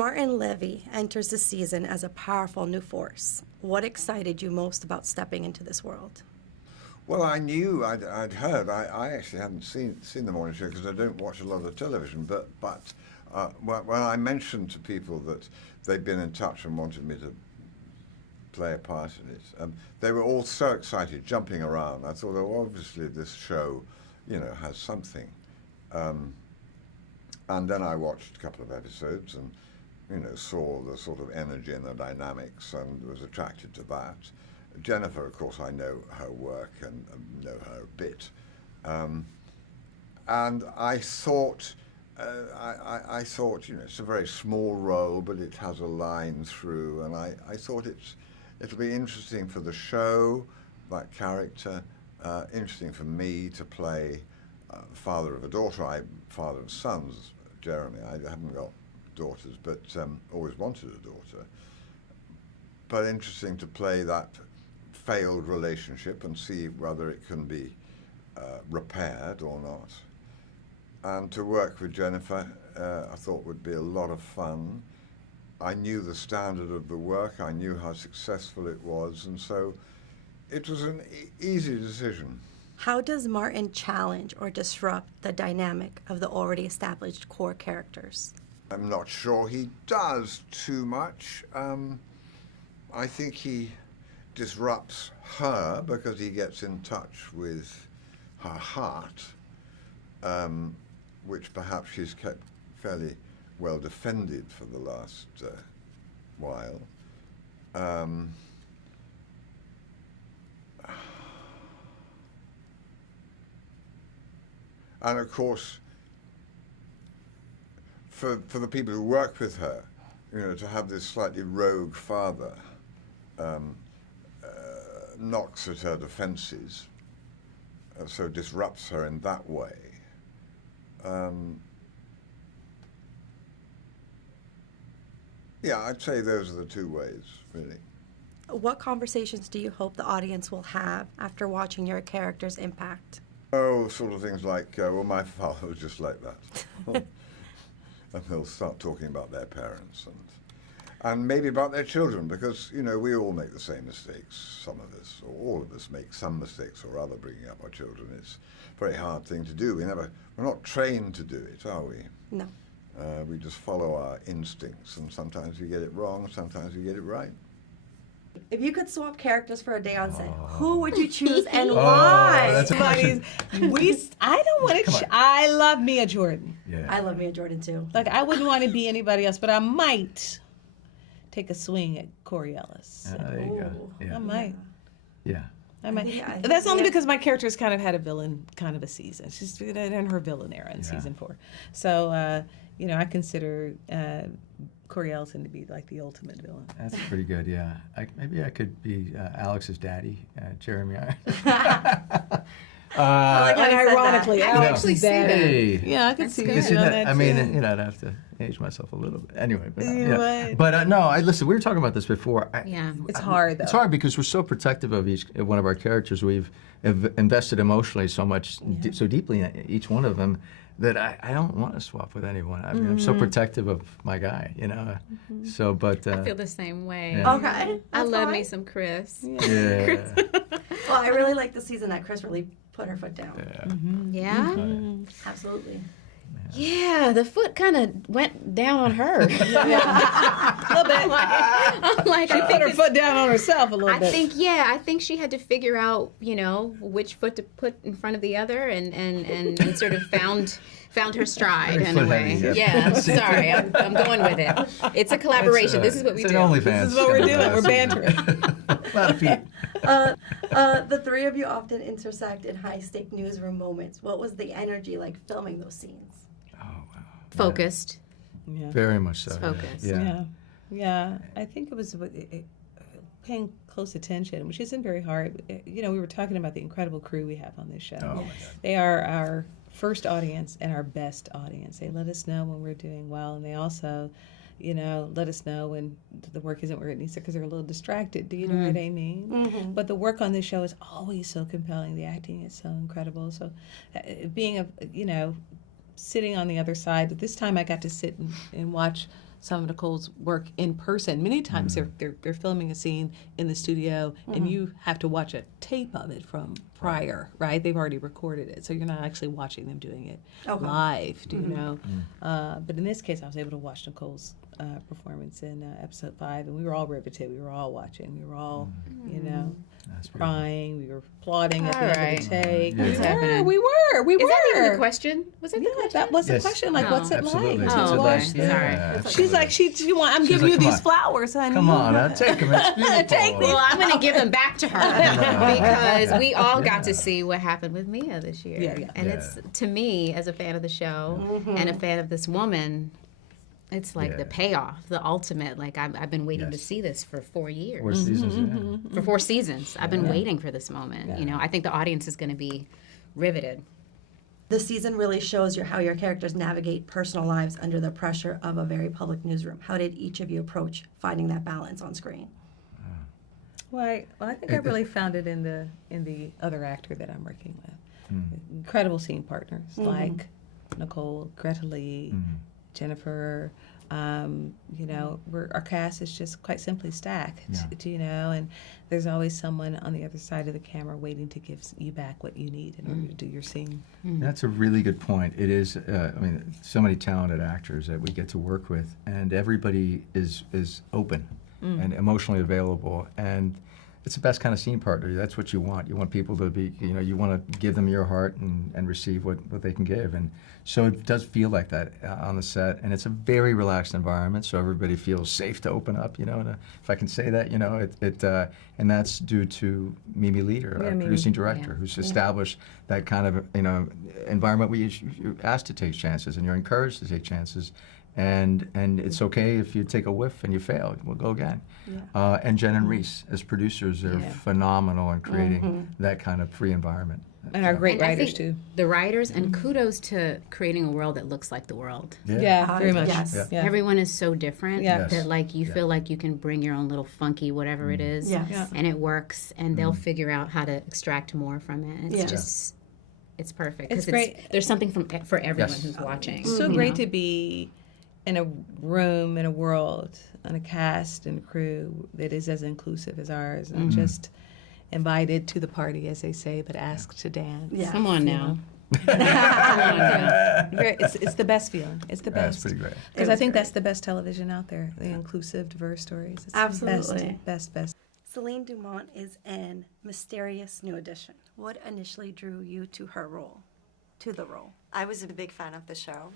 Martin Levy enters the season as a powerful new force. What excited you most about stepping into this world? Well, I knew, I'd heard. I actually haven't seen the morning show because I don't watch a lot of television. But when I mentioned to people that they'd been in touch and wanted me to play a part in it, they were all so excited, jumping around. I thought, oh, obviously this show, has something. And then I watched a couple of episodes and, saw the sort of energy and the dynamics and was attracted to that. Jennifer, of course, I know her work and know her a bit. And I thought, it's a very small role, but it has a line through, and I thought it'll be interesting for the show, that character, interesting for me to play father of a daughter, father of sons, Jeremy. I haven't got daughters, but always wanted a daughter. But interesting to play that failed relationship and see whether it can be repaired or not. And to work with Jennifer, I thought would be a lot of fun. I knew the standard of the work, I knew how successful it was, and so it was an easy decision. How does Martin challenge or disrupt the dynamic of the already established core characters? I'm not sure he does too much. I think he disrupts her because he gets in touch with her heart, which perhaps she's kept fairly well defended for the last while. And of course, for the people who work with her, to have this slightly rogue father knocks at her defenses, so disrupts her in that way. Yeah, I'd say those are the two ways, really. What conversations do you hope the audience will have after watching your character's impact? Oh, sort of things like, well, my father was just like that. And they'll start talking about their parents and maybe about their children, because, we all make the same mistakes, some of us, or all of us make some mistakes or other bringing up our children. It's a very hard thing to do. We're not trained to do it, are we? No. We just follow our instincts, and sometimes we get it wrong, sometimes we get it right. If you could swap characters for a day on set, who would you choose and why? That's a question. I don't want to. I love Mia Jordan. Yeah. I love Mia Jordan too. Like, I wouldn't want to be anybody else, but I might take a swing at Corey Ellis. There you go. Yeah. I might. Yeah. I might. Yeah, That's only because my character's kind of had a villain kind of a season. She's in her villain era in season 4. So, I consider Corey Ellison to be like the ultimate villain. That's pretty good, yeah. Maybe I could be Alex's daddy, Jeremy. Ironically, I can actually see that. Hey. Yeah, I could see good. you on that I mean, too. I'd have to age myself a little bit. Anyway, but Right. But no, listen, we were talking about this before. It's hard, though. It's hard because we're so protective of each one of our characters. We've invested emotionally so much, so deeply in each one of them, that I don't want to swap with anyone. I mean, I'm so protective of my guy, So, but I feel the same way. Yeah. Okay. I love fine. me some Chris. yeah. Well, I really like the season that Chris really put her foot down. Yeah? Absolutely. Yeah, the foot kind of went down on her. A little bit. I'm like, She put her foot down on herself a little bit. I think she had to figure out, which foot to put in front of the other, and sort of found her stride Very in a way. foot-heavy, Yeah, sorry, I'm going with it. It's a collaboration. This is what we it's do. an OnlyFans. This is what we're doing. We're bantering. A lot of feet. The three of you often intersect in high-stake newsroom moments. What was the energy like filming those scenes? Oh, wow. Focused. Yeah. Very much so. It's focused. Yeah. I think it was paying close attention, which isn't very hard. We were talking about the incredible crew we have on this show. Oh, my God. They are our first audience and our best audience. They let us know when we're doing well, and they also, let us know when the work isn't where it needs to, because they're a little distracted. Do you know what I mean? Mm-hmm. But the work on this show is always so compelling. The acting is so incredible. So being sitting on the other side, this time I got to sit and watch some of Nicole's work in person. Many times they're filming a scene in the studio, and you have to watch a tape of it from prior, right? They've already recorded it, so you're not actually watching them doing it live. Do you know? But in this case, I was able to watch Nicole's performance in episode 5, and we were all riveted. We were all watching. We were all, you know, crying. We were applauding at the end of the take. What's happening? We were. Is that even the question? Was it the Yeah, question? that was the Yes. question. Like, what's it Absolutely. like It's to a watch nice- this? yeah, She's like, I'm She's giving like, you "Come these on. flowers, honey. Come on, I'll take them. It's beautiful. Take me. Well, I'm going to give them back to her because we all got to see what happened with Mia this year. Yeah, yeah. And Yeah. it's, to me, as a fan of the show and a fan of this woman, it's like the Yeah. payoff, the ultimate. Like, I've been waiting to Yes. see this for 4 years. 4 seasons, yeah. For 4 seasons. I've been waiting for this moment. You know, I think the audience is going to be riveted. The season really shows how your characters navigate personal lives under the pressure of a very public newsroom. How did each of you approach finding that balance on screen? Well, I think I really found it in the other actor that I'm working with. Incredible scene partners like Nicole, Greta Lee, Jennifer. You know, our cast is just quite simply stacked. You know, and there's always someone on the other side of the camera waiting to give you back what you need in order to do your scene. That's a really good point. It is, I mean, so many talented actors that we get to work with, and everybody is open and emotionally available, and it's the best kind of scene partner. That's what you want. You want people to be, you know, you want to give them your heart and receive what they can give. And so it does feel like that on the set, and it's a very relaxed environment, so everybody feels safe to open up, you know, and, if I can say that, you know, and that's due to Mimi Leader, our Mimi. producing director, who's established that kind of, you know, environment where you're asked to take chances and you're encouraged to take chances. And it's okay if you take a whiff and you fail. We'll go again. And Jen and Reese, as producers, are phenomenal in creating that kind of free environment. And our great And I writers, think too. The writers, and kudos to creating a world that looks like the world. Yeah, very much. Yes. Yeah. Everyone is so different Yeah. that like you feel like you can bring your own little funky whatever it is, Yes. Yeah. and it works, and they'll figure out how to extract more from it. It's Yeah. just, it's perfect It's because great. there's something for everyone Yes. who's watching. So you great know? to be in a room, in a world, on a cast and crew that is as inclusive as ours. Not just invited to the party, as they say, but asked to dance. Yeah. Come on now. It's the best feeling. It's the That's best. pretty great. Because I think that's the best television out there, the inclusive, diverse stories. It's Absolutely. the best. Selene Dumont is an mysterious new addition. What initially drew you to the role? I was a big fan of the show,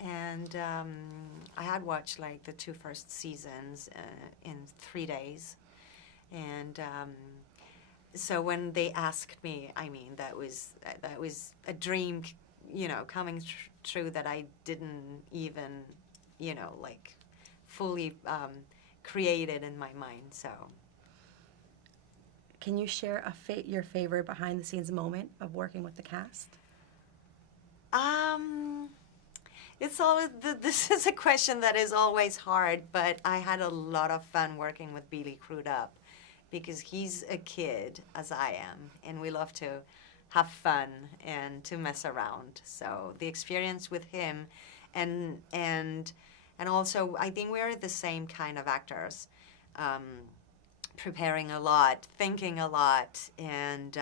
and I had watched like the 2 first seasons in 3 days, and so when they asked me, I mean, that was a dream, you know, coming true that I didn't even, you know, like fully created in my mind. So. Can you share your favorite behind-the-scenes moment of working with the cast? It's always this is a question that is always hard, but I had a lot of fun working with Billy Crudup because he's a kid as I am, and we love to have fun and to mess around. So the experience with him, and also I think we're the same kind of actors. Preparing a lot, thinking a lot, and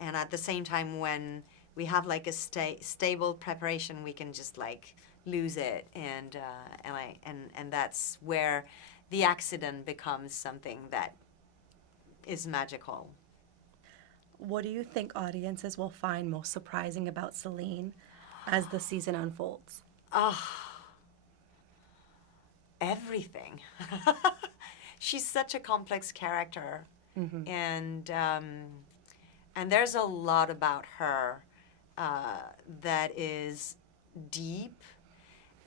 at the same time, when we have like a stable preparation, we can just like lose it, and that's where the accident becomes something that is magical. What do you think audiences will find most surprising about Selene as the season unfolds? Everything. She's such a complex character, and there's a lot about her that is deep,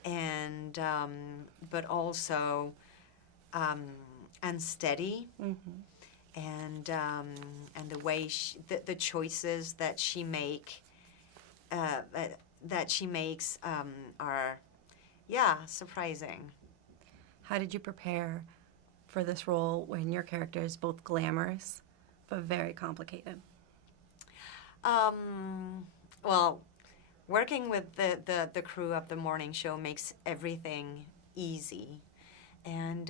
and but also unsteady, and the way the choices that she makes are surprising. How did you prepare for this role when your character is both glamorous but very complicated? Well, working with the crew of the morning show makes everything easy. And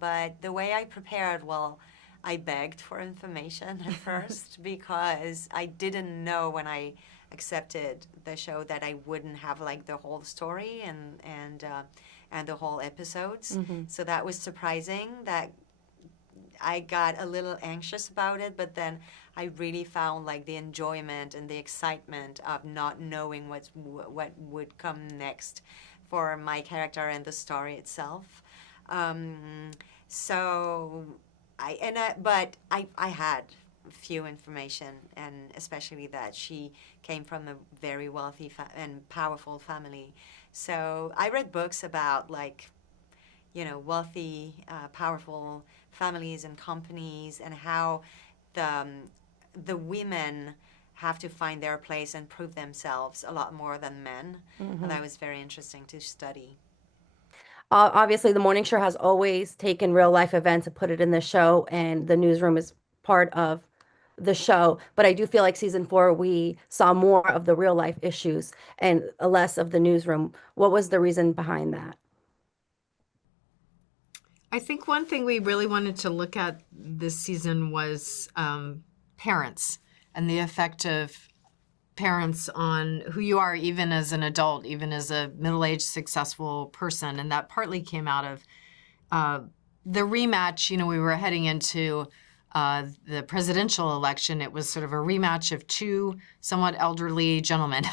but the way I prepared, well, I begged for information at first because I didn't know when I accepted the show that I wouldn't have like the whole story and the whole episodes. So that was surprising. That I got a little anxious about it, but then I really found like the enjoyment and the excitement of not knowing what would come next for my character and the story itself. But I had few information, and especially that she came from a very wealthy and powerful family. So I read books about like, wealthy, powerful families and companies, and how the women have to find their place and prove themselves a lot more than men. And that was very interesting to study. Obviously, the morning show has always taken real life events and put it in the show, and the newsroom is part of the show. But I do feel like season 4, we saw more of the real life issues and less of the newsroom. What was the reason behind that? I think one thing we really wanted to look at this season was parents and the effect of parents on who you are, even as an adult, even as a middle-aged, successful person. And that partly came out of the rematch. We were heading into the presidential election. It was sort of a rematch of two somewhat elderly gentlemen.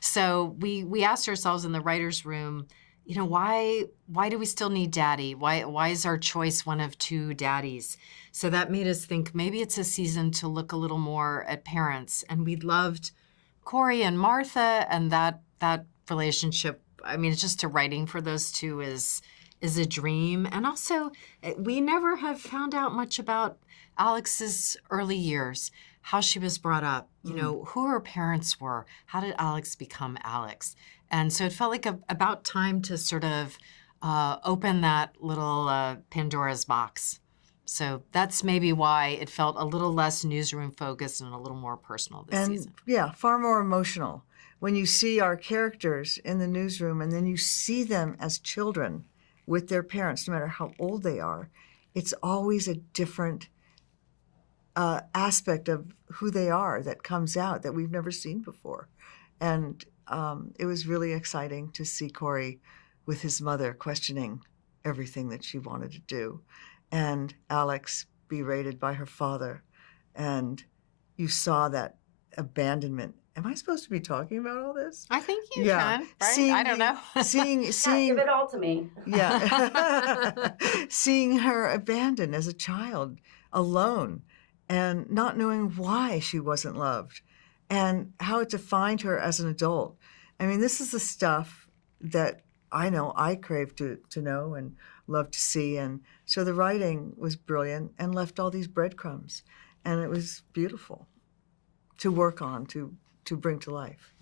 So we asked ourselves in the writer's room, why do we still need daddy? Why is our choice one of two daddies? So that made us think maybe it's a season to look a little more at parents. And we loved Corey and Martha, and that relationship. I mean, it's just writing for those two is a dream. And also, we never have found out much about Alex's early years, how she was brought up, who her parents were, how did Alex become Alex. And so it felt like about time to sort of open that little Pandora's box. So that's maybe why it felt a little less newsroom focused and a little more personal this season. Yeah, far more emotional. When you see our characters in the newsroom and then you see them as children with their parents, no matter how old they are, it's always a different aspect of who they are that comes out that we've never seen before. And it was really exciting to see Corey with his mother questioning everything that she wanted to do, and Alex berated by her father. And you saw that abandonment. Am I supposed to be talking about all this? I think you Yeah. can, right? I don't know. Seeing Give it all to me. yeah. Seeing her abandoned as a child, alone, and not knowing why she wasn't loved, and how it defined her as an adult. I mean, this is the stuff that I know I crave to know and love to see. And so the writing was brilliant and left all these breadcrumbs. And it was beautiful to work on, to bring to life.